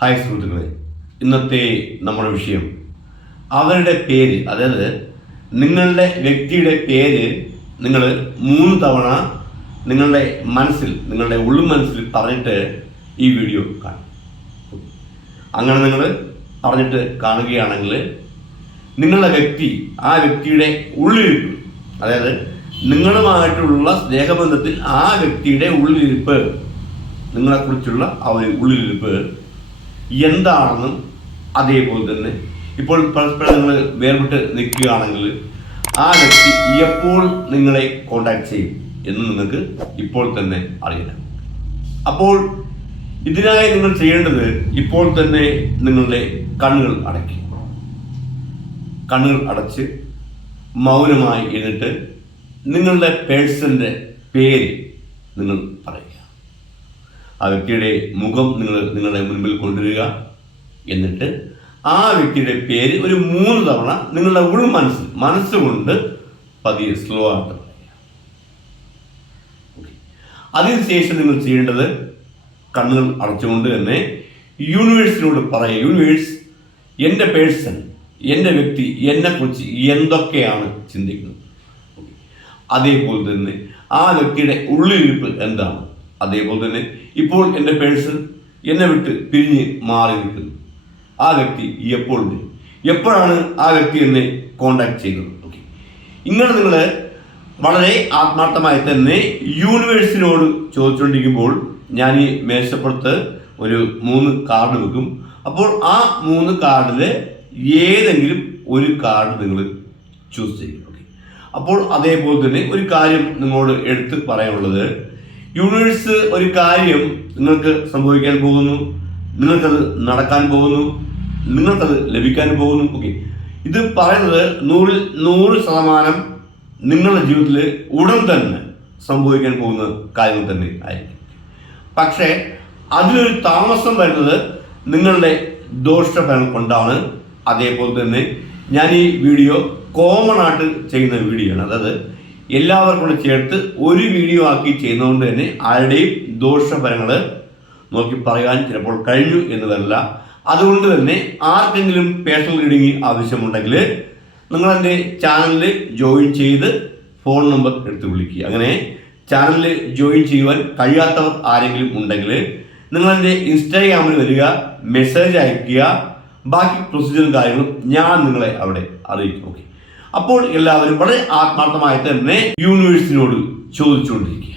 Hi സുഹൃത്തുക്കളെ. ഇന്നത്തെ നമ്മുടെ വിഷയം. അവരുടെ പേര് അതായത് നിങ്ങളുടെ വ്യക്തിയുടെ പേര് നിങ്ങൾ മൂന്ന് തവണ നിങ്ങളുടെ മനസ്സിൽ നിങ്ങളുടെ ഉള്ളു മനസ്സിൽ പറഞ്ഞിട്ട് ഈ വീഡിയോ കാണും. അങ്ങനെ നിങ്ങൾ പറഞ്ഞിട്ട് കാണുകയാണെങ്കിൽ നിങ്ങളുടെ വ്യക്തി ആ വ്യക്തിയുടെ ഉള്ളിലിരിപ്പ് അതായത് നിങ്ങളുമായിട്ടുള്ള സ്നേഹബന്ധത്തിൽ ആ വ്യക്തിയുടെ ഉള്ളിലിരിപ്പ് നിങ്ങളെക്കുറിച്ചുള്ള ആ ഒരു ഉള്ളിലിരിപ്പ് എന്താണെന്നും അതേപോലെ തന്നെ ഇപ്പോൾ പരസ്പരം നിങ്ങൾ വേർപെട്ട് നിൽക്കുകയാണെങ്കിൽ ആ വ്യക്തി എപ്പോൾ നിങ്ങളെ കോണ്ടാക്ട് ചെയ്യും എന്ന് നിങ്ങൾക്ക് ഇപ്പോൾ തന്നെ അറിയണം അപ്പോൾ ഇതിനായി നിങ്ങൾ ചെയ്യേണ്ടത് ഇപ്പോൾ തന്നെ നിങ്ങളുടെ കണ്ണുകൾ അടയ്ക്കുക. കണ്ണുകൾ അടച്ച് മൗനമായി എന്നിട്ട് നിങ്ങളുടെ പേഴ്സന്റെ പേര് നിങ്ങൾ പറയുക ആ വ്യക്തിയുടെ മുഖം നിങ്ങൾ നിങ്ങളുടെ മുൻപിൽ കൊണ്ടുവരിക. എന്നിട്ട് ആ വ്യക്തിയുടെ പേര് ഒരു മൂന്ന് തവണ നിങ്ങളുടെ ഉൾ മനസ്സ് മനസ്സുകൊണ്ട് പതിയെ സ്ലോ ആയിട്ട്. അതിനുശേഷം നിങ്ങൾ ചെയ്യേണ്ടത് കണ്ണുകൾ അടച്ചുകൊണ്ട് തന്നെ യൂണിവേഴ്സിനോട് പറയുക. യൂണിവേഴ്സ് എന്റെ പേഴ്സൺ എന്റെ വ്യക്തി എന്നെക്കുറിച്ച് എന്തൊക്കെയാണ് ചിന്തിക്കുന്നത്? അതേപോലെ തന്നെ ആ വ്യക്തിയുടെ ഉള്ളിലിരിപ്പ് എന്താണ്? അതേപോലെ തന്നെ ഇപ്പോൾ എന്റെ പേഴ്സൺ എന്നെ വിട്ട് പിരിഞ്ഞ് മാറി നിൽക്കുന്നു. ആ വ്യക്തി എപ്പോൾ എപ്പോഴാണ് ആ വ്യക്തി എന്നെ കോണ്ടാക്ട് ചെയ്യുന്നത്? ഓക്കെ ഇങ്ങനെ നിങ്ങൾ വളരെ ആത്മാർത്ഥമായി തന്നെ യൂണിവേഴ്സിനോട് ചോദിച്ചുകൊണ്ടിരിക്കുമ്പോൾ ഞാൻ ഈ മേശപ്പുറത്ത് ഒരു മൂന്ന് കാർഡ് വെക്കും. അപ്പോൾ ആ മൂന്ന് കാർഡിൽ ഏതെങ്കിലും ഒരു കാർഡ് നിങ്ങൾ ചൂസ് ചെയ്യും ഓക്കെ അപ്പോൾ അതേപോലെ തന്നെ ഒരു കാര്യം നിങ്ങളോട് എടുത്ത് പറയാനുള്ളത് യൂണിവേഴ്സ് ഒരു കാര്യം നിങ്ങൾക്ക് സംഭവിക്കാൻ പോകുന്നു നിങ്ങൾക്കത് നടക്കാൻ പോകുന്നു നിങ്ങൾക്കത് ലഭിക്കാൻ പോകുന്നു. ഓക്കെ ഇത് പറയുന്നത് നൂറിൽ നൂറ് ശതമാനം നിങ്ങളുടെ ജീവിതത്തിൽ ഉടൻ തന്നെ സംഭവിക്കാൻ പോകുന്ന കാര്യങ്ങൾ തന്നെ ആയിരിക്കും. പക്ഷേ അതിലൊരു താമസം വരുന്നത് നിങ്ങളുടെ ദോഷഫലം കൊണ്ടാണ്. അതേപോലെ തന്നെ ഞാൻ ഈ വീഡിയോ കോമൺ ആയിട്ട് ചെയ്യുന്ന വീഡിയോ ആണ്. അതായത് എല്ലാവർക്കും കൂടെ ചേർത്ത് ഒരു വീഡിയോ ആക്കി ചെയ്യുന്നതുകൊണ്ട് തന്നെ ആരുടെയും ദോഷഫലങ്ങൾ നോക്കി പറയാൻ ചിലപ്പോൾ കഴിഞ്ഞു എന്നതല്ല. അതുകൊണ്ട് തന്നെ ആർക്കെങ്കിലും പേഴ്സണൽ റീഡിംഗ് ആവശ്യമുണ്ടെങ്കിൽ നിങ്ങളെന്റെ ചാനലിൽ ജോയിൻ ചെയ്ത് ഫോൺ നമ്പർ എടുത്ത് വിളിക്കുക. അങ്ങനെ ചാനലിൽ ജോയിൻ ചെയ്യുവാൻ കഴിയാത്തവർ ആരെങ്കിലും ഉണ്ടെങ്കിൽ നിങ്ങളെന്റെ ഇൻസ്റ്റാഗ്രാമിൽ വരിക മെസ്സേജ് അയക്കുക ബാക്കി പ്രൊസീജിയറും കാര്യങ്ങളും ഞാൻ നിങ്ങളെ അവിടെ അറിയിക്കും. ഓക്കെ അപ്പോൾ എല്ലാവരും വളരെ ആത്മാർത്ഥമായി തന്നെ യൂണിവേഴ്സിനോട് ചോദിച്ചുകൊണ്ടിരിക്കുക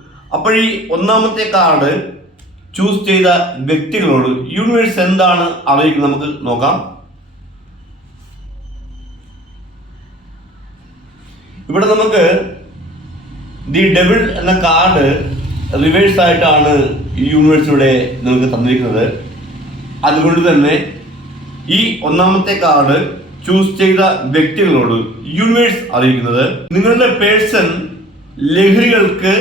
അപ്പോൾ ഈ ഒന്നാമത്തെ കാർഡ് ചൂസ് ചെയ്ത വ്യക്തികളോട് യൂണിവേഴ്സ് എന്താണ് അറിയിക്കുന്നത് നമുക്ക് നോക്കാം. ഇവിടെ നമുക്ക് ദി ഡബിൾ എന്ന കാർഡ് റിവേഴ്സ് ആയിട്ടാണ് യൂണിവേഴ്സ് ഇവിടെ നിങ്ങൾക്ക് തന്നിരിക്കുന്നത്. അതുകൊണ്ട് തന്നെ ഈ ഒന്നാമത്തെ കാർഡ് ചൂസ് ചെയ്ത വ്യക്തികളോട് യൂണിവേഴ്സ് അറിയിക്കുന്നത്. നിങ്ങളുടെ പേഴ്സൺ ലഹരികൾക്ക്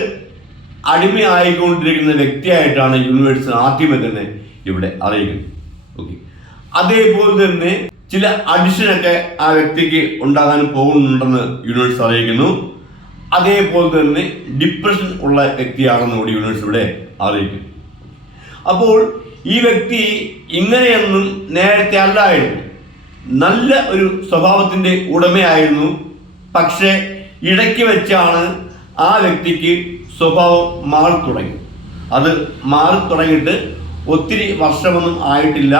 അടിമയായിക്കൊണ്ടിരിക്കുന്ന വ്യക്തിയായിട്ടാണ് യൂണിവേഴ്സ് ആദ്യമേ തന്നെ ഇവിടെ അറിയിക്കുന്നത് ഓക്കെ അതേപോലെ തന്നെ ചില അഡിഷനൊക്കെ ആ വ്യക്തിക്ക് ഉണ്ടാകാൻ പോകുന്നുണ്ടെന്ന് യൂണിവേഴ്സ് അറിയിക്കുന്നു. അതേപോലെ തന്നെ ഡിപ്രഷൻ ഉള്ള വ്യക്തിയാണെന്ന് കൂടി യൂണിവേഴ്സ് ഇവിടെ അറിയിക്കും അപ്പോൾ ഈ വ്യക്തി ഇങ്ങനെയൊന്നും നേരത്തെ അല്ലായിരുന്നു. നല്ല ഒരു സ്വഭാവത്തിന്റെ ഉടമയായിരുന്നു. പക്ഷേ ഇടയ്ക്ക് വെച്ചാണ് ആ വ്യക്തിക്ക് സ്വഭാവം മാറി തുടങ്ങി അത് മാറി തുടങ്ങിയിട്ട് ഒത്തിരി വർഷമൊന്നും ആയിട്ടില്ല.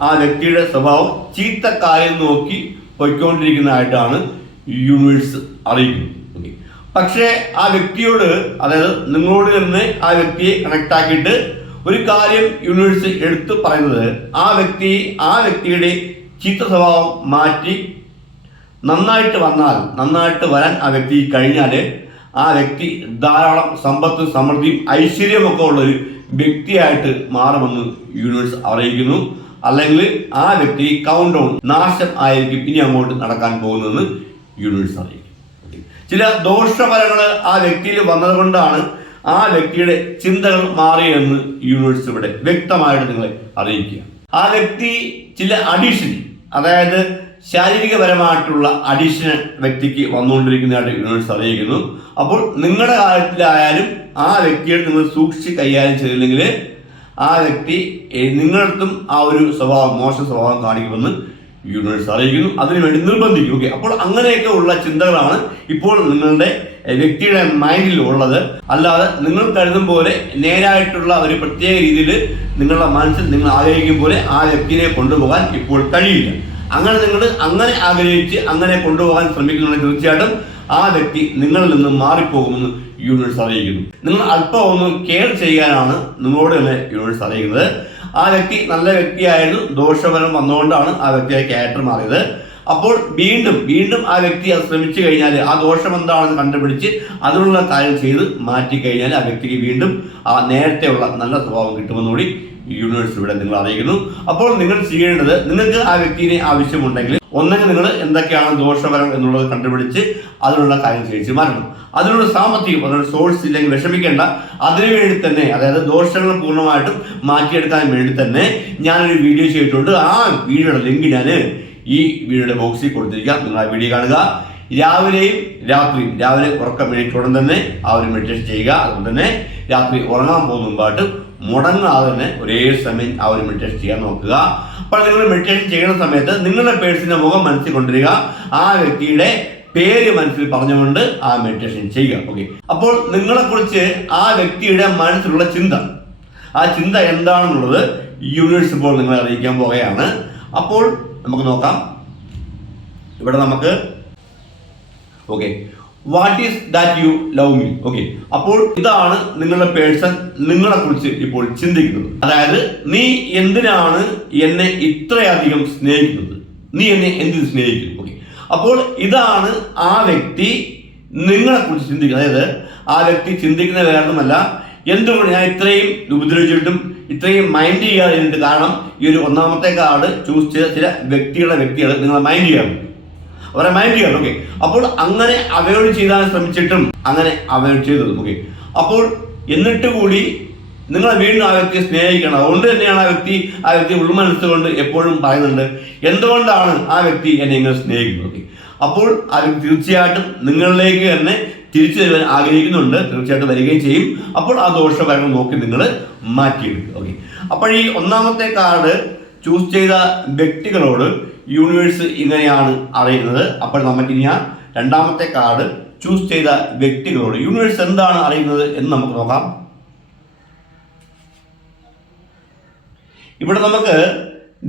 ആ വ്യക്തിയുടെ സ്വഭാവം ചീത്ത നോക്കി പൊയ്ക്കൊണ്ടിരിക്കുന്നതായിട്ടാണ് യൂണിവേഴ്സ് അറിയിക്കുന്നത് പക്ഷേ ആ വ്യക്തിയോട് അതായത് നിങ്ങളോട് നിന്ന് ആ വ്യക്തിയെ കണക്ട് ആക്കിയിട്ട് ഒരു കാര്യം യൂണിവേഴ്സ് എടുത്തു പറയുന്നത് ആ വ്യക്തി ആ വ്യക്തിയുടെ ചീത്ത സ്വഭാവം മാറ്റി നന്നായിട്ട് വന്നാൽ നന്നായിട്ട് വരാൻ ആ വ്യക്തി കഴിഞ്ഞാൽ ആ വ്യക്തി ധാരാളം സമ്പത്ത് സമൃദ്ധിയും ഐശ്വര്യമൊക്കെ ഉള്ള ഒരു വ്യക്തിയായിട്ട് മാറുമെന്ന് യൂണിവേഴ്സ് അറിയിക്കുന്നു. അല്ലെങ്കിൽ ആ വ്യക്തി കൗണ്ട് ഡൗൺ നാശം ആയിരിക്കും ഇനി അങ്ങോട്ട് നടക്കാൻ പോകുന്നതെന്ന് യൂണിവേഴ്സ് അറിയിക്കും. ചില ദോഷഫലങ്ങൾ ആ വ്യക്തിയിൽ വന്നതുകൊണ്ടാണ് ആ വ്യക്തിയുടെ ചിന്തകൾ മാറിയെന്ന് യൂണിവേഴ്സ് ഇവിടെ വ്യക്തമായിട്ട് നിങ്ങളെ അറിയിക്കുക. ആ വ്യക്തി ചില അഡീഷൻ അതായത് ശാരീരികപരമായിട്ടുള്ള അഡീഷൻ വ്യക്തിക്ക് വന്നുകൊണ്ടിരിക്കുന്നതായിട്ട് യൂണിവേഴ്സ് അറിയിക്കുന്നു. അപ്പോൾ നിങ്ങളുടെ കാര്യത്തിലായാലും ആ വ്യക്തിയെ നിങ്ങൾ സൂക്ഷിച്ച് കൈകാര്യം ചെയ്തില്ലെങ്കിൽ ആ വ്യക്തി നിങ്ങളടുത്തും ആ ഒരു സ്വഭാവം മോശം സ്വഭാവം കാണിക്കുമെന്ന് യൂണിവേഴ്സ് അറിയിക്കുന്നു. അതിനുവേണ്ടി നിർബന്ധിക്കും. ഓക്കെ. അപ്പോൾ അങ്ങനെയൊക്കെ ഉള്ള ചിന്തകളാണ് ഇപ്പോൾ നിങ്ങളുടെ വ്യക്തിയുടെ മൈൻഡിൽ ഉള്ളത്. അല്ലാതെ നിങ്ങൾ കരുതും പോലെ നേരായിട്ടുള്ള ഒരു പ്രത്യേക രീതിയിൽ നിങ്ങളുടെ മനസ്സിൽ നിങ്ങൾ ആഗ്രഹിക്കും പോലെ ആ വ്യക്തിയെ കൊണ്ടുപോകാൻ ഇപ്പോൾ കഴിയില്ല. അങ്ങനെ നിങ്ങൾ അങ്ങനെ ആഗ്രഹിച്ച് അങ്ങനെ കൊണ്ടുപോകാൻ ശ്രമിക്കുന്നുണ്ടെങ്കിൽ തീർച്ചയായിട്ടും ആ വ്യക്തി നിങ്ങളിൽ നിന്ന് മാറിപ്പോകുമെന്ന് യൂണിവേഴ്സ് അറിയിക്കുന്നു. നിങ്ങൾ അല്പം ഒന്ന് കെയർ ചെയ്യാനാണ് നിങ്ങളോട് തന്നെ യൂണിവേഴ്സ് അറിയിക്കുന്നത്. ആ വ്യക്തി നല്ല വ്യക്തിയായിരുന്നു ദോഷഫലം വന്നുകൊണ്ടാണ് ആ വ്യക്തിയുടെ ക്യാരക്ടർ മാറിയത്. അപ്പോൾ വീണ്ടും വീണ്ടും ആ വ്യക്തി അത് ശ്രമിച്ചു കഴിഞ്ഞാൽ ആ ദോഷം എന്താണെന്ന് കണ്ടുപിടിച്ച് അതിനുള്ള കാര്യം ചെയ്ത് മാറ്റി കഴിഞ്ഞാൽ ആ വ്യക്തിക്ക് വീണ്ടും ആ നേരത്തെയുള്ള നല്ല സ്വഭാവം കിട്ടുമെന്നുകൂടി യൂണിവേഴ്സ് ഇവിടെ നിങ്ങൾ അറിയിക്കുന്നു. അപ്പോൾ നിങ്ങൾ ചെയ്യേണ്ടത് നിങ്ങൾക്ക് ആ വ്യക്തിയെ ആവശ്യമുണ്ടെങ്കിൽ ഒന്നെങ്കിൽ നിങ്ങൾ എന്തൊക്കെയാണ് ദോഷപരം എന്നുള്ളത് കണ്ടുപിടിച്ച് അതിനുള്ള കാര്യം ചെയ്യിച്ച് മാറണം അതിനുള്ള സാമ്പത്തികം അതിനുള്ള സോഴ്സ് ഇല്ലെങ്കിൽ വിഷമിക്കേണ്ട. അതിനുവേണ്ടി തന്നെ അതായത് ദോഷങ്ങൾ പൂർണമായിട്ടും മാറ്റിയെടുക്കാൻ വേണ്ടി തന്നെ ഞാനൊരു വീഡിയോ ചെയ്തിട്ടുണ്ട്. ആ വീഡിയോയുടെ ലിങ്ക് ഞാൻ ഈ വീഡിയോയുടെ ബോക്സിൽ കൊടുത്തിരിക്കാം. നിങ്ങൾ ആ വീഡിയോ കാണുക. രാവിലെയും രാത്രിയും രാവിലെ ഉറക്കം എണീറ്റുടൻ തന്നെ ആ ഒരു മെഡിറ്റേഷൻ ചെയ്യുക. അതുകൊണ്ട് തന്നെ രാത്രി ഉറങ്ങാൻ പോകുന്ന മുമ്പായിട്ട് മുടങ്ങാതെ തന്നെ ഒരേ സമയം ആ ഒരു മെഡിറ്റേഷൻ ചെയ്യാൻ നോക്കുക. അപ്പോൾ നിങ്ങൾ മെഡിറ്റേഷൻ ചെയ്യുന്ന സമയത്ത് നിങ്ങളുടെ പേഴ്സിന്റെ മുഖം മനസ്സിൽ കൊണ്ടുവരിക. ആ വ്യക്തിയുടെ പേര് മനസ്സിൽ പറഞ്ഞുകൊണ്ട് ആ മെഡിറ്റേഷൻ ചെയ്യുക. ഓക്കെ അപ്പോൾ നിങ്ങളെക്കുറിച്ച് ആ വ്യക്തിയുടെ മനസ്സിലുള്ള ചിന്ത. ആ ചിന്ത എന്താണെന്നുള്ളത് യൂണിവേഴ്സ് ഇപ്പോൾ നിങ്ങളെ അറിയിക്കാൻ പോകുകയാണ് അപ്പോൾ നമുക്ക് നോക്കാം. ഇവിടെ നമുക്ക് okay what is that you love me okay അപ്പോൾ ഇതാണ് നിങ്ങളുടെ പേഴ്സൺ നിങ്ങളെ കുറിച്ച് ഇപ്പോൾ ചിന്തിക്കുന്നത്. അതായത് നീ എന്തിനാണ് എന്നെ ഇത്രയധികം സ്നേഹിക്കുന്നത്? നീ എന്നെ എന്തിന് സ്നേഹിക്കുന്നു? ഓക്കെ അപ്പോൾ ഇതാണ് ആ വ്യക്തി നിങ്ങളെ കുറിച്ച് ചിന്തിക്കുന്നത്. അതായത് ആ വ്യക്തി ചിന്തിക്കുന്ന വേറൊന്നുമല്ല എന്തുകൊണ്ട് ഞാൻ ഇത്രയും ഉപദ്രവിച്ചിട്ടും ഇത്രയും മൈൻഡ് ചെയ്യാതിരുന്നിട്ട് കാരണം ഈ ഒരു ഒന്നാമത്തെ കാർഡ് ചൂസ് ചെയ്ത ചില വ്യക്തികളുടെ വ്യക്തികൾ നിങ്ങളെ മൈൻഡ് ചെയ്യാറുണ്ട്. അവരെ മൈൻഡ് ചെയ്യണം. ഓക്കെ അപ്പോൾ അങ്ങനെ അവയോട് ചെയ്താൽ ശ്രമിച്ചിട്ടും അങ്ങനെ അവയോട് ചെയ്തു ഓക്കെ അപ്പോൾ എന്നിട്ട് കൂടി നിങ്ങളെ വീണ്ടും ആ വ്യക്തിയെ സ്നേഹിക്കണം. അതുകൊണ്ട് തന്നെയാണ് ആ വ്യക്തി ആ വ്യക്തി ഉൾമനസ്സുകൊണ്ട് എപ്പോഴും പറയുന്നുണ്ട് എന്തുകൊണ്ടാണ് ആ വ്യക്തി എന്നെ ഇങ്ങനെ സ്നേഹിക്കുന്നത്? ഓക്കെ അപ്പോൾ ആ വ്യക്തി തീർച്ചയായിട്ടും നിങ്ങളിലേക്ക് തന്നെ തിരിച്ചു തരുവാൻ ആഗ്രഹിക്കുന്നുണ്ട്. തീർച്ചയായിട്ടും വരികയും ചെയ്യും. അപ്പോൾ ആ ദോഷഫലങ്ങൾ നോക്കി നിങ്ങൾ മാറ്റിയെടുക്കുക. ഓക്കെ അപ്പോൾ ഈ ഒന്നാമത്തെ കാർഡ് ചൂസ് ചെയ്ത വ്യക്തികളോട് യൂണിവേഴ്സ് ഇങ്ങനെയാണ് അറിയുന്നത്. അപ്പോൾ നമുക്ക് ഇനി ആ രണ്ടാമത്തെ കാർഡ് ചൂസ് ചെയ്ത വ്യക്തികളോട് യൂണിവേഴ്സ് എന്താണ് അറിയുന്നത് എന്ന് നമുക്ക് നോക്കാം. ഇവിടെ നമുക്ക്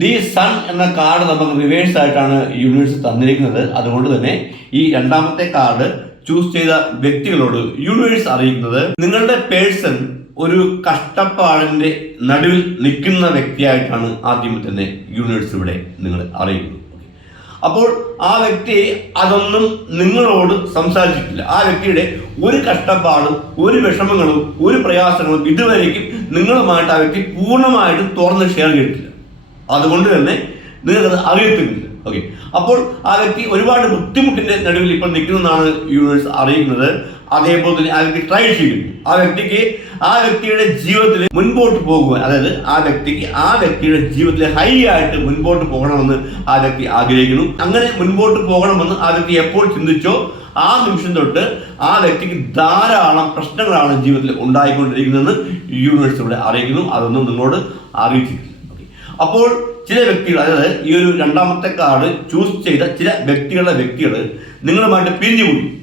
ദി സൺ എന്ന കാർഡ് നമുക്ക് റിവേഴ്സ് ആയിട്ടാണ് യൂണിവേഴ്സ് തന്നിരിക്കുന്നത്. അതുകൊണ്ട് തന്നെ ഈ രണ്ടാമത്തെ കാർഡ് ചൂസ് ചെയ്ത വ്യക്തികളോട് യൂണിവേഴ്സ് അറിയിക്കുന്നത് നിങ്ങളുടെ പേഴ്സൺ ഒരു കഷ്ടപ്പാടിന്റെ നടുവിൽ നിൽക്കുന്ന വ്യക്തിയായിട്ടാണ് ആദ്യം തന്നെ യൂണിവേഴ്സ് ഇവിടെ നിങ്ങൾ അറിയുന്നത്. അപ്പോൾ ആ വ്യക്തി അതൊന്നും നിങ്ങളോട് സംസാരിച്ചിട്ടില്ല. ആ വ്യക്തിയുടെ ഒരു കഷ്ടപ്പാടും ഒരു വിഷമങ്ങളും ഒരു പ്രയാസങ്ങളും ഇതുവരേക്കും നിങ്ങളുമായിട്ട് ആ വ്യക്തി പൂർണമായിട്ടും തുറന്ന് ഷെയർ ചെയ്തിട്ടില്ല. അതുകൊണ്ട് തന്നെ നിങ്ങൾക്കത് അറിയത്തില്ല. ഓക്കെ അപ്പോൾ ആ വ്യക്തി ഒരുപാട് ബുദ്ധിമുട്ടിന്റെ നടുവിൽ ഇപ്പോൾ നിൽക്കുന്നതാണ് യൂണിവേഴ്സ് അറിയിക്കുന്നത് അതേപോലെ തന്നെ ആ വ്യക്തി ട്രൈ ചെയ്യും. ആ വ്യക്തിക്ക് ആ വ്യക്തിയുടെ ജീവിതത്തിൽ മുൻപോട്ട് പോകുവാൻ അതായത് ആ വ്യക്തിക്ക് ആ വ്യക്തിയുടെ ജീവിതത്തിൽ ഹൈ ആയിട്ട് മുൻപോട്ട് പോകണമെന്ന് ആ വ്യക്തി ആഗ്രഹിക്കുന്നു. അങ്ങനെ മുൻപോട്ട് പോകണമെന്ന് ആ വ്യക്തി എപ്പോൾ ചിന്തിച്ചോ ആ നിമിഷം തൊട്ട് ആ വ്യക്തിക്ക് ധാരാളം പ്രശ്നങ്ങളാണ് ജീവിതത്തിൽ ഉണ്ടായിക്കൊണ്ടിരിക്കുന്നതെന്ന് യൂണിവേഴ്സ് ഇവിടെ അറിയിക്കുന്നു. അതൊന്നും നിങ്ങളോട് അറിയിച്ചിട്ടില്ല. അപ്പോൾ ചില വ്യക്തികൾ അതായത് ഈ ഒരു രണ്ടാമത്തെ കാർഡ് ചൂസ് ചെയ്ത ചില വ്യക്തികളുടെ വ്യക്തികൾ നിങ്ങളുമായിട്ട് പിരിഞ്ഞുപോയി.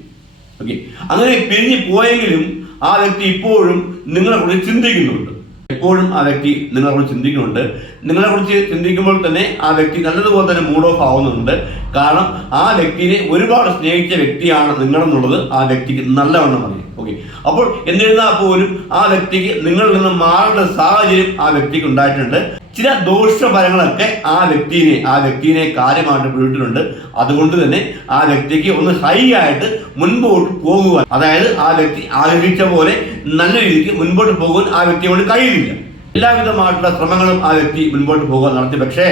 ഓക്കെ അങ്ങനെ പിരിഞ്ഞു പോയെങ്കിലും ആ വ്യക്തി ഇപ്പോഴും നിങ്ങളെ കുറിച്ച് ചിന്തിക്കുന്നുണ്ട്. എപ്പോഴും ആ വ്യക്തി നിങ്ങളെ കുറിച്ച് ചിന്തിക്കുന്നുണ്ട്. നിങ്ങളെ കുറിച്ച് ചിന്തിക്കുമ്പോൾ തന്നെ ആ വ്യക്തി നല്ലതുപോലെ തന്നെ മൂഡ് ഓഫ് ആവുന്നുണ്ട്. കാരണം ആ വ്യക്തിനെ ഒരുപാട് സ്നേഹിച്ച വ്യക്തിയാണ് നിങ്ങളെന്നുള്ളത് ആ വ്യക്തിക്ക് നല്ലവണ്ണം അറിയാം. ഓക്കെ അപ്പോൾ എന്നിരുന്നാൽ പോലും ആ വ്യക്തിക്ക് നിങ്ങളിൽ നിന്ന് മാറേണ്ട സാഹചര്യം ആ വ്യക്തിക്ക് ഉണ്ടായിട്ടുണ്ട്. ചില ദോഷഫലങ്ങളൊക്കെ ആ വ്യക്തിനെ ആ വ്യക്തിനെ കാര്യമായിട്ട് വീട്ടിലുണ്ട് അതുകൊണ്ട് തന്നെ ആ വ്യക്തിക്ക് ഒന്ന് ഹൈ ആയിട്ട് മുൻപോട്ട് പോകുവാൻ അതായത് ആ വ്യക്തി ആഗ്രഹിച്ച പോലെ നല്ല രീതിക്ക് മുൻപോട്ട് പോകുവാൻ ആ വ്യക്തി കൊണ്ട് കഴിയുന്നില്ല എല്ലാവിധമായിട്ടുള്ള ശ്രമങ്ങളും ആ വ്യക്തി മുൻപോട്ട് പോകാൻ നടത്തി. പക്ഷേ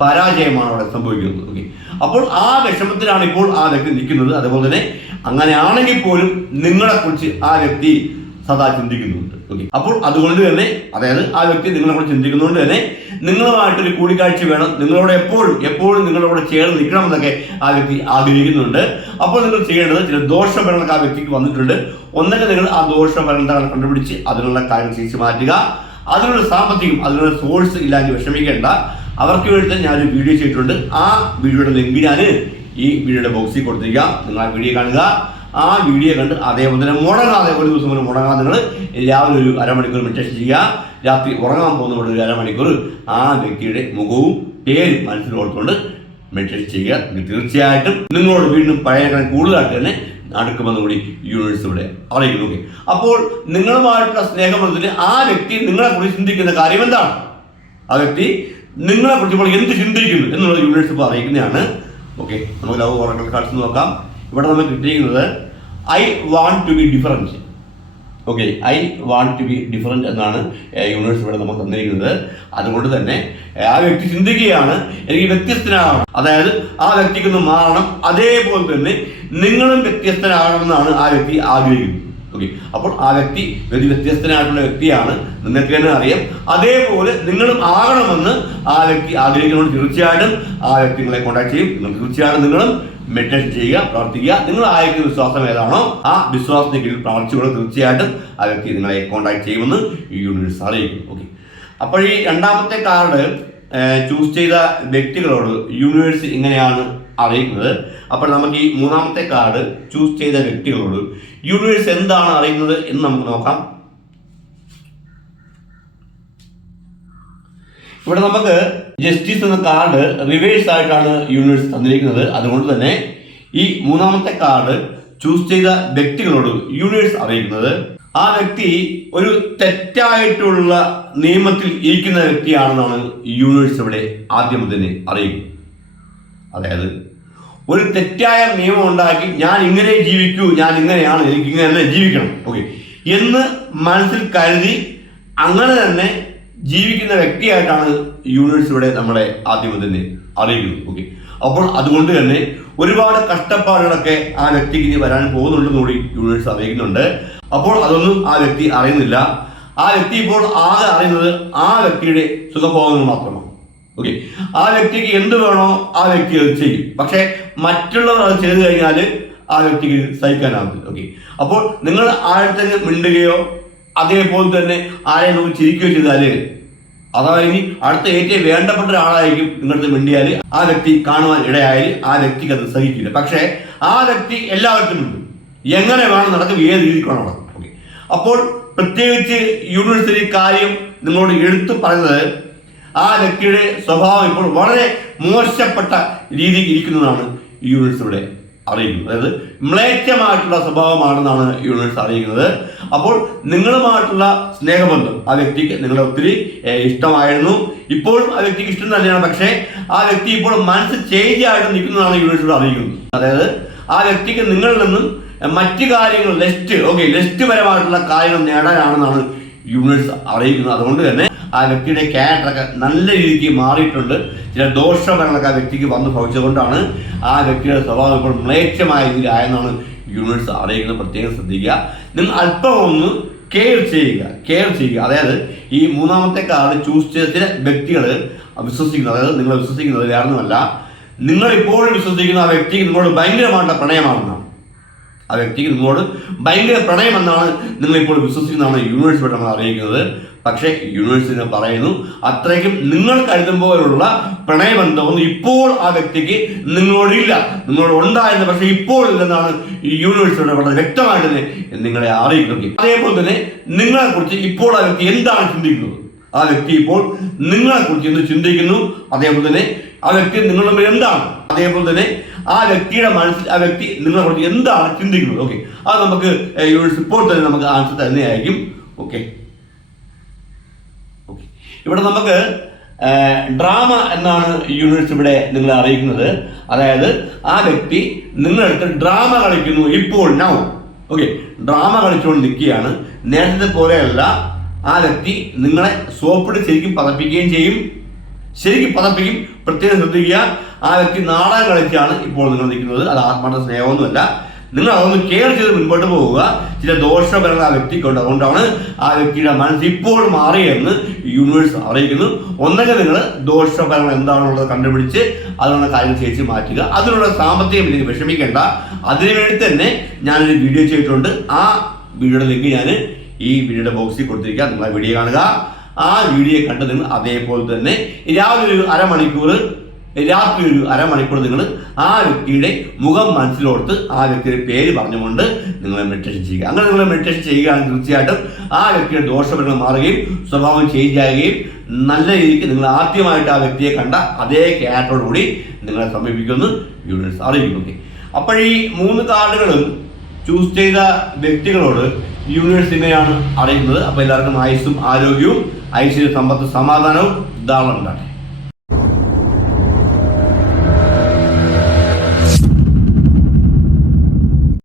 പരാജയമാണ് അവിടെ സംഭവിക്കുന്നത്. ഓക്കെ അപ്പോൾ ആ വിഷമത്തിലാണ് ഇപ്പോൾ ആ വ്യക്തി നിൽക്കുന്നത്. അതുപോലെ തന്നെ അങ്ങനെയാണെങ്കിൽ പോലും നിങ്ങളെക്കുറിച്ച് ആ വ്യക്തി സദാ ചിന്തിക്കുന്നുണ്ട്. ഓക്കെ അപ്പോൾ അതുകൊണ്ട് തന്നെ അതായത് ആ വ്യക്തി നിങ്ങളെ കുറിച്ച് ചിന്തിക്കുന്നതുകൊണ്ട് തന്നെ നിങ്ങളുമായിട്ടൊരു കൂടിക്കാഴ്ച വേണം. നിങ്ങളോട് എപ്പോഴും എപ്പോഴും നിങ്ങളോട് ചേർന്ന് നിൽക്കണമെന്നൊക്കെ ആ വ്യക്തി ആഗ്രഹിക്കുന്നുണ്ട്. അപ്പോൾ നിങ്ങൾ ചെയ്യേണ്ടത് ചില ദോഷഫലങ്ങളൊക്കെ ആ വ്യക്തിക്ക് വന്നിട്ടുണ്ട്. ഒന്നൊക്കെ നിങ്ങൾ ആ ദോഷഫലങ്ങൾ കണ്ടുപിടിച്ച് അതിനുള്ള കാര്യം തിരിച്ചു മാറ്റുക. അതിനുള്ള സാമ്പത്തികം അതിനുള്ള സോഴ്സ് ഇല്ലാതെ വിഷമിക്കേണ്ട. അവർക്ക് വേണ്ടി തന്നെ ഞാനൊരു വീഡിയോ ചെയ്തിട്ടുണ്ട്. ആ വീഡിയോയുടെ ലിങ്ക് ഞാൻ ഈ വീഡിയോയുടെ ബോക്സിൽ കൊടുത്തിരിക്കാം നിങ്ങൾ ആ വീഡിയോ കാണുക. ആ വീഡിയോ കണ്ട് അതേപോലെ തന്നെ മുടങ്ങാതെ ഒരു ദിവസം പോലും മുടങ്ങാതെ നിങ്ങൾ രാവിലെ ഒരു അരമണിക്കൂർ മെഡിറ്റേഷൻ ചെയ്യുക. രാത്രി ഉറങ്ങാൻ പോകുന്നതോടെ ഒരു അരമണിക്കൂർ ആ വ്യക്തിയുടെ മുഖവും പേരും മനസ്സിൽ ഓർത്തുകൊണ്ട് മെഡിറ്റേഷൻ ചെയ്യുക. തീർച്ചയായിട്ടും നിങ്ങളോട് വീണ്ടും പഴയ കൂടുതലായിട്ട് തന്നെ നടക്കുമെന്ന് കൂടി യൂണിവേഴ്സ് ഇവിടെ അറിയിക്കുന്നു. ഓക്കെ അപ്പോൾ നിങ്ങളുമായിട്ടുള്ള സ്നേഹബന്ധത്തിൽ ആ വ്യക്തി നിങ്ങളെ കുറിച്ച് ചിന്തിക്കുന്ന കാര്യം എന്താണ്? ആ വ്യക്തി നിങ്ങളെ കുറിച്ച് നമ്മൾ എന്ത് ചിന്തിക്കുന്നു എന്നുള്ളത് യൂണിവേഴ്സ് ഇപ്പോൾ അറിയിക്കുന്നതാണ് ഓക്കെ നമുക്ക് ലവ് ഓറക്കൽ കാർഡ്സ് നോക്കാം. ഇവിടെ നമുക്ക് കിട്ടിയിരിക്കുന്നത് I want to be different okay I want to be different എന്നാണ് യൂണിവേഴ്സ് ഇവിടെ നമ്മൾ തന്നിരിക്കുന്നത്. അതുകൊണ്ട് തന്നെ ആ വ്യക്തി ചിന്തിക്കുകയാണ് എനിക്ക് വ്യത്യസ്തനാകണം. അതായത് ആ വ്യക്തിക്കൊന്ന് മാറണം. അതേപോലെ തന്നെ നിങ്ങളും വ്യത്യസ്തനാകണമെന്നാണ് ആ വ്യക്തി ആഗ്രഹിക്കുന്നത്. ഓക്കെ അപ്പോൾ ആ വ്യക്തി ഒരു വ്യത്യസ്തനായിട്ടുള്ള വ്യക്തിയാണ്. നിങ്ങൾക്ക് തന്നെ അറിയാം. അതേപോലെ നിങ്ങളും ആകണമെന്ന് ആ വ്യക്തി ആഗ്രഹിക്കുന്നതുകൊണ്ട് തീർച്ചയായിട്ടും ആ വ്യക്തി നിങ്ങളെ കോൺടാക്ട് ചെയ്യും. നിങ്ങൾ തീർച്ചയായിട്ടും നിങ്ങളും മെഡിറ്റേഷൻ ചെയ്യുക പ്രവർത്തിക്കുക നിങ്ങൾ ആയിരിക്കുന്ന വിശ്വാസം ഏതാണോ ആ വിശ്വാസത്തിന് കീഴിൽ പ്രവർത്തിച്ചുകൊണ്ട് തീർച്ചയായിട്ടും ആ വ്യക്തി നിങ്ങളെ കോൺടാക്ട് ചെയ്യുമെന്ന് ഈ യൂണിവേഴ്സ് അറിയിക്കും ഓക്കെ അപ്പോൾ ഈ രണ്ടാമത്തെ കാർഡ് ചൂസ് ചെയ്ത വ്യക്തികളോട് യൂണിവേഴ്സ് ഇങ്ങനെയാണ് അറിയിക്കുന്നത്. അപ്പോൾ നമുക്ക് ഈ മൂന്നാമത്തെ കാർഡ് ചൂസ് ചെയ്ത വ്യക്തികളോട് യൂണിവേഴ്സ് എന്താണ് അറിയുന്നത് എന്ന് നമുക്ക് നോക്കാം. ഇവിടെ നമുക്ക് ജസ്റ്റിസ് എന്ന കാർഡ് റിവേഴ്സ് ആയിട്ടാണ് യൂണിവേഴ്സ് തന്നിരിക്കുന്നത്. അതുകൊണ്ട് തന്നെ ഈ മൂന്നാമത്തെ കാർഡ് ചൂസ് ചെയ്ത വ്യക്തികളോട് യൂണിവേഴ്സ് അറിയിക്കുന്നത്. ആ വ്യക്തി ഒരു തെറ്റായിട്ടുള്ള നിയമത്തിൽ ഇരിക്കുന്ന വ്യക്തിയാണെന്നാണ് യൂണിവേഴ്സ് ഇവിടെ ആദ്യം തന്നെ അറിയുന്നത്. അതായത് ഒരു തെറ്റായ നിയമം ഉണ്ടാക്കി ഞാൻ ഇങ്ങനെ ജീവിക്കൂ ഞാൻ ഇങ്ങനെയാണ് എനിക്ക് ഇങ്ങനെ ജീവിക്കണം. ഓക്കെ എന്ന് മനസ്സിൽ കരുതി അങ്ങനെ തന്നെ ജീവിക്കുന്ന വ്യക്തിയായിട്ടാണ് യൂണിവേഴ്സ് ഇവിടെ നമ്മളെ ആദ്യം തന്നെ അറിയിക്കുന്നത്. ഓക്കെ അപ്പോൾ അതുകൊണ്ട് തന്നെ ഒരുപാട് കഷ്ടപ്പാടുകളൊക്കെ ആ വ്യക്തിക്ക് ഇനി വരാൻ പോകുന്നുണ്ടെന്ന് കൂടി യൂണിവേഴ്സ് അറിയിക്കുന്നുണ്ട്. അപ്പോൾ അതൊന്നും ആ വ്യക്തി അറിയുന്നില്ല. ആ വ്യക്തി ഇപ്പോൾ ആകെ അറിയുന്നത് ആ വ്യക്തിയുടെ സുഖഭോഗങ്ങൾ മാത്രമാണ്. ഓക്കെ ആ വ്യക്തിക്ക് എന്ത് വേണോ ആ വ്യക്തി അത് ചെയ്യും. പക്ഷേ മറ്റുള്ളവർ അത് ചെയ്തു കഴിഞ്ഞാൽ ആ വ്യക്തിക്ക് സഹിക്കാനാവില്ല. ഓക്കെ അപ്പോൾ നിങ്ങൾ ആഴത്തിൽ മിണ്ടുകയോ അതേപോലെ തന്നെ ആരെയും നോക്കി ചിരിക്കുകയോ ചെയ്താൽ അഥവാ ഇനി അടുത്ത ഏറ്റവും വേണ്ടപ്പെട്ട ഒരാളായിരിക്കും നിങ്ങളുടെ മിണ്ടിയാൽ ആ വ്യക്തി കാണുവാൻ ഇടയായാൽ ആ വ്യക്തിക്ക് അത് സഹിക്കില്ല. പക്ഷേ ആ വ്യക്തി എല്ലാവർക്കും ഉണ്ട് എങ്ങനെ വേണം നടക്കും ഏത് രീതിക്ക് വേണം നടക്കും. ഓക്കെ അപ്പോൾ പ്രത്യേകിച്ച് യൂണിവേഴ്സിറ്റി കാര്യം നിങ്ങളോട് എടുത്തു പറയുന്നത് ആ വ്യക്തിയുടെ സ്വഭാവം ഇപ്പോൾ വളരെ മോശപ്പെട്ട രീതിയിൽ ഇരിക്കുന്നതാണ് യൂണിറ്റ്സ് ഇവിടെ അറിയിക്കുന്നത് അതായത് മ്ലേച്ഛമായിട്ടുള്ള സ്വഭാവമാണെന്നാണ് യൂണിവേഴ്സ് അറിയിക്കുന്നത്. അപ്പോൾ നിങ്ങളുമായിട്ടുള്ള സ്നേഹബന്ധം ആ വ്യക്തിക്ക് നിങ്ങളെ ഒത്തിരി ഇഷ്ടമായിരുന്നു. ഇപ്പോഴും ആ വ്യക്തിക്ക് ഇഷ്ടം തന്നെയാണ്. പക്ഷേ ആ വ്യക്തി ഇപ്പോൾ മനസ്സ് ചേഞ്ച് ആയിട്ട് നിൽക്കുന്നതാണ് യൂണിവേഴ്സ് ഇവിടെ അറിയിക്കുന്നത്. അതായത് ആ വ്യക്തിക്ക് നിങ്ങളിൽ നിന്നും മറ്റു കാര്യങ്ങൾ ലെസ്റ്റ് ഓക്കെ ലെസ്റ്റ് പരമായിട്ടുള്ള കാര്യങ്ങൾ നേടാനാണെന്നാണ് യൂണിവേഴ്സ് അറിയിക്കുന്നത്. അതുകൊണ്ട് തന്നെ ആ വ്യക്തിയുടെ ക്യാരക്ടറൊക്കെ നല്ല രീതിക്ക് മാറിയിട്ടുണ്ട്. ചില ദോഷഫലങ്ങളൊക്കെ ആ വ്യക്തിക്ക് വന്ന് ഭവിച്ചതുകൊണ്ടാണ് ആ വ്യക്തിയുടെ സ്വഭാവം ഇപ്പോൾ മ്ലേച്ഛമായ രീതിയിലായെന്നാണ് യൂണിവേഴ്സ് അറിയിക്കുന്നത്. പ്രത്യേകം ശ്രദ്ധിക്കുക. നിങ്ങൾ അല്പം ഒന്ന് കെയർ ചെയ്യുക കെയർ ചെയ്യുക. അതായത് ഈ മൂന്നാമത്തെ കാർഡ് ചൂസ് ചെയ്ത ചില വ്യക്തികൾ വിശ്വസിക്കുന്നത് അതായത് നിങ്ങൾ വിശ്വസിക്കുന്നത് വേറൊന്നുമല്ല. നിങ്ങൾ ഇപ്പോഴും വിശ്വസിക്കുന്ന ആ വ്യക്തിക്ക് നിങ്ങളോട് ഭയങ്കരമായിട്ടുള്ള പ്രണയമാണെന്നാണ്. ആ വ്യക്തിക്ക് നിങ്ങളോട് ഭയങ്കര പ്രണയമെന്നാണ് നിങ്ങളിപ്പോൾ വിശ്വസിക്കുന്നതാണ് യൂണിവേഴ്സ് പെട്ടെന്ന് അറിയിക്കുന്നത്. പക്ഷേ യൂണിവേഴ്സിറ്റി പറയുന്നു അത്രയ്ക്കും നിങ്ങൾ കരുതുമ്പോഴുള്ള പ്രണയബന്ധമൊന്നും ഇപ്പോൾ ആ വ്യക്തിക്ക് നിങ്ങളോടില്ല നിങ്ങളോട് ഉണ്ടായിരുന്നു പക്ഷെ ഇപ്പോൾ ഇല്ലെന്നാണ് ഈ യൂണിവേഴ്സിറ്റിയുടെ വളരെ വ്യക്തമായിട്ട് നിങ്ങളെ അറിയിക്കുന്നത് അതേപോലെ തന്നെ നിങ്ങളെക്കുറിച്ച് ഇപ്പോൾ ആ വ്യക്തി എന്താണ് ചിന്തിക്കുന്നത്? ആ വ്യക്തി ഇപ്പോൾ നിങ്ങളെക്കുറിച്ച് എന്ത് ചിന്തിക്കുന്നു? അതേപോലെ തന്നെ ആ വ്യക്തി നിങ്ങളുടെ മേൽ എന്താണ്? അതേപോലെ തന്നെ ആ വ്യക്തിയുടെ മനസ്സിൽ ആ വ്യക്തി നിങ്ങളെ കുറിച്ച് എന്താണ് ചിന്തിക്കുന്നത്? ഓക്കെ അത് നമുക്ക് യൂണിവേഴ്സ് ഇപ്പോൾ തന്നെ നമുക്ക് ആൻസർ തന്നെയായിരിക്കും ഓക്കെ ഇവിടെ നമുക്ക് ഡ്രാമ എന്നാണ് യൂണിവേഴ്സ് ഇവിടെ നിങ്ങളെ അറിയിക്കുന്നത്. അതായത് ആ വ്യക്തി നിങ്ങളടുത്ത് ഡ്രാമ കളിക്കുന്നു ഇപ്പോൾ നൗ ഓക്കെ ഡ്രാമ കളിച്ചുകൊണ്ട് നിൽക്കുകയാണ്. നേരത്തെ പോലെയല്ല ആ വ്യക്തി നിങ്ങളെ സോപ്പിട്ട് ശരിക്കും പതപ്പിക്കുകയും ചെയ്യും. ശരിക്കും പതപ്പിക്കും. പ്രത്യേകം ശ്രദ്ധിക്കുക. ആ വ്യക്തി നാടകം കളിച്ചാണ് ഇപ്പോൾ നിങ്ങൾ നിൽക്കുന്നത്. അത് ആത്മാർത്ഥ സ്നേഹമൊന്നുമല്ല. നിങ്ങൾ അതൊന്ന് കെയർ ചെയ്ത് മുൻപോട്ട് പോവുക. ചില ദോഷപരങ്ങൾ ആ വ്യക്തിക്കുണ്ട്. അതുകൊണ്ടാണ് ആ വ്യക്തിയുടെ മനസ്സ് ഇപ്പോൾ മാറിയെന്ന് യൂണിവേഴ്സ് അറിയിക്കുന്നു. ഒന്നെങ്കിൽ നിങ്ങൾ ദോഷപരങ്ങൾ എന്താണുള്ളത് കണ്ടുപിടിച്ച് അതിനുള്ള കാര്യം ചേച്ചി മാറ്റുക. അതിനുള്ള സാമ്പത്തികം നിങ്ങൾക്ക് വിഷമിക്കേണ്ട. അതിനുവേണ്ടി തന്നെ ഞാനൊരു വീഡിയോ ചെയ്തിട്ടുണ്ട്. ആ വീഡിയോയുടെ ലിങ്ക് ഞാൻ ഈ വീഡിയോയുടെ ബോക്സിൽ കൊടുത്തിരിക്കുക. നിങ്ങൾ ആ വീഡിയോ കാണുക. ആ വീഡിയോ കണ്ട് നിങ്ങൾ അതേപോലെ തന്നെ രാവിലെ ഒരു അരമണിക്കൂർ രാത്രി ഒരു അരമണിക്കൂർ നിങ്ങൾ ആ വ്യക്തിയുടെ മുഖം മനസ്സിലോർത്ത് ആ വ്യക്തിയുടെ പേര് പറഞ്ഞുകൊണ്ട് നിങ്ങൾ മെഡിറ്റേഷൻ ചെയ്യുക. അങ്ങനെ നിങ്ങൾ മെഡിറ്റേഷൻ ചെയ്യുകയാണെങ്കിൽ തീർച്ചയായിട്ടും ആ വ്യക്തിയുടെ ദോഷഫലങ്ങൾ മാറുകയും സ്വഭാവം ചേഞ്ച് ആകുകയും നല്ല രീതിക്ക് നിങ്ങൾ ആദ്യമായിട്ട് ആ വ്യക്തിയെ കണ്ട അതേ ക്യാരക്ടറോടുകൂടി നിങ്ങളെ സമീപിക്കുമെന്ന് യൂണിവേഴ്സ് അറിയിക്കും ഓക്കെ അപ്പോൾ ഈ മൂന്ന് കാർഡുകളും ചൂസ് ചെയ്ത വ്യക്തികളോട് യൂണിവേഴ്സ് ഇങ്ങനെയാണ് അറിയുന്നത്. അപ്പോൾ എല്ലാവർക്കും ആയുസ്സും ആരോഗ്യവും ഐശ്വര്യ സമ്പത്ത് സമാധാനവും ധാരാളം ഉണ്ടാകട്ടെ.